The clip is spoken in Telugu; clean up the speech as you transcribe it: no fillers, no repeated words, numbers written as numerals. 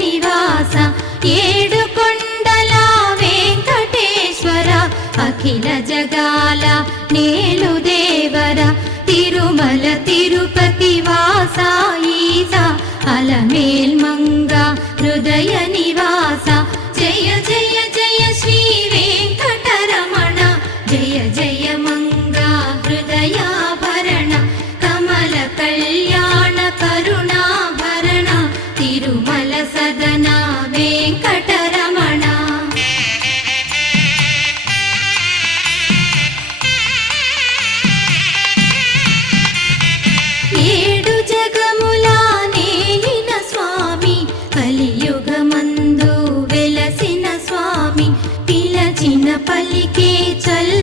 నివాస ఏడు కొండల వెంకటేశ్వర అఖిల జగాల నేలు దేవర తిరుమల తిరుపతి వాస ఈస అలమేల్ మంగ హృదయ నివాస జయ జయ జయ శ్రీ వెంకటరమణ జయ జయ మంగ హృదయాభరణ కమల కళ్యాణ కరుణాభరణ తిరుమల సదన వెంకటరమణ ఏడు జగముల నేలిన స్వామి కలియుగమందు వెలసిన స్వామి పిలచిన పలికే చల్